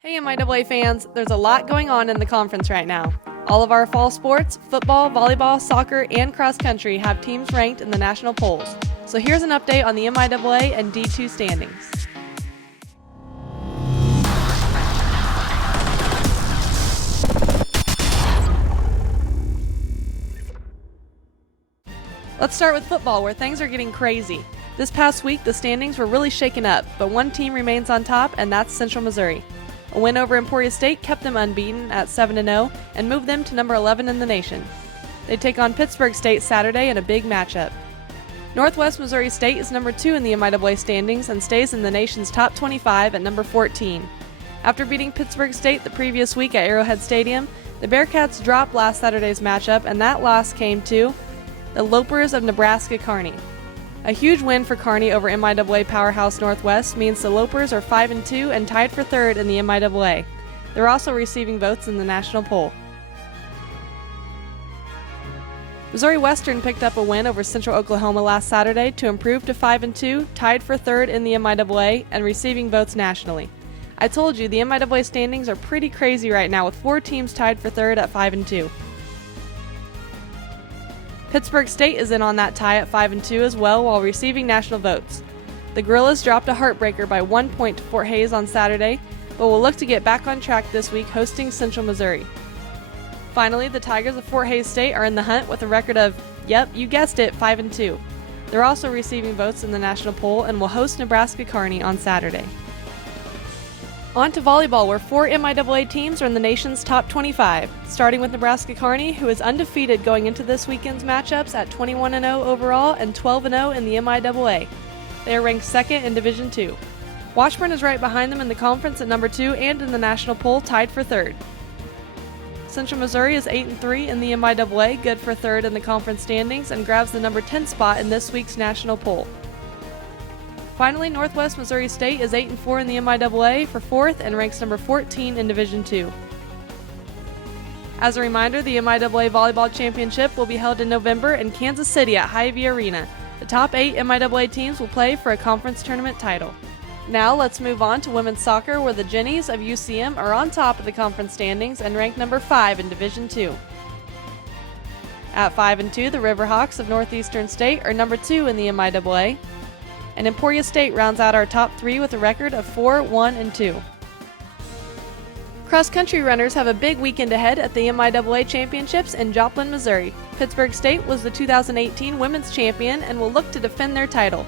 Hey MIAA fans, there's a lot going on in the conference right now. All of our fall sports, football, volleyball, soccer, and cross country have teams ranked in the national polls. So here's an update on the MIAA and DII standings. Let's start with football, where things are getting crazy. This past week, the standings were really shaken up, but one team remains on top, and that's Central Missouri. A win over Emporia State kept them unbeaten at 7-0 and moved them to number 11 in the nation. They take on Pittsburgh State Saturday in a big matchup. Northwest Missouri State is number 2 in the MIAA standings and stays in the nation's top 25 at number 14. After beating Pittsburgh State the previous week at Arrowhead Stadium, the Bearcats dropped last Saturday's matchup, and that loss came to the Lopers of Nebraska-Kearney. A huge win for Kearney over MIAA powerhouse Northwest means the Lopers are 5-2 and tied for third in the MIAA. They're also receiving votes in the national poll. Missouri Western picked up a win over Central Oklahoma last Saturday to improve to 5-2, tied for third in the MIAA and receiving votes nationally. I told you the MIAA standings are pretty crazy right now, with 4 teams tied for third at 5-2. Pittsburgh State is in on that tie at 5-2 as well, while receiving national votes. The Gorillas dropped a heartbreaker by 1 point to Fort Hays on Saturday, but will look to get back on track this week hosting Central Missouri. Finally, the Tigers of Fort Hays State are in the hunt with a record of, yep, you guessed it, 5-2. They're also receiving votes in the national poll and will host Nebraska-Kearney on Saturday. On to volleyball, where 4 MIAA teams are in the nation's top 25, starting with Nebraska-Kearney, who is undefeated going into this weekend's matchups at 21-0 overall and 12-0 in the MIAA. They are ranked second in Division II. Washburn is right behind them in the conference at number 2 and in the national poll, tied for third. Central Missouri is 8-3 in the MIAA, good for third in the conference standings, and grabs the number 10 spot in this week's national poll. Finally, Northwest Missouri State is 8-4 in the MIAA for fourth and ranks number 14 in Division II. As a reminder, the MIAA Volleyball Championship will be held in November in Kansas City at Hy-Vee Arena. The top 8 MIAA teams will play for a conference tournament title. Now let's move on to women's soccer, where the Jennies of UCM are on top of the conference standings and ranked number 5 in Division II. At 5-2, the Riverhawks of Northeastern State are number 2 in the MIAA. And Emporia State rounds out our top 3 with a record of 4-1-2. Cross-country runners have a big weekend ahead at the MIAA Championships in Joplin, Missouri. Pittsburgh State was the 2018 women's champion and will look to defend their title.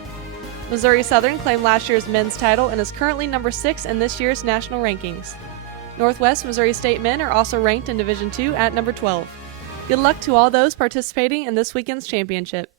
Missouri Southern claimed last year's men's title and is currently number 6 in this year's national rankings. Northwest Missouri State men are also ranked in Division II at number 12. Good luck to all those participating in this weekend's championship.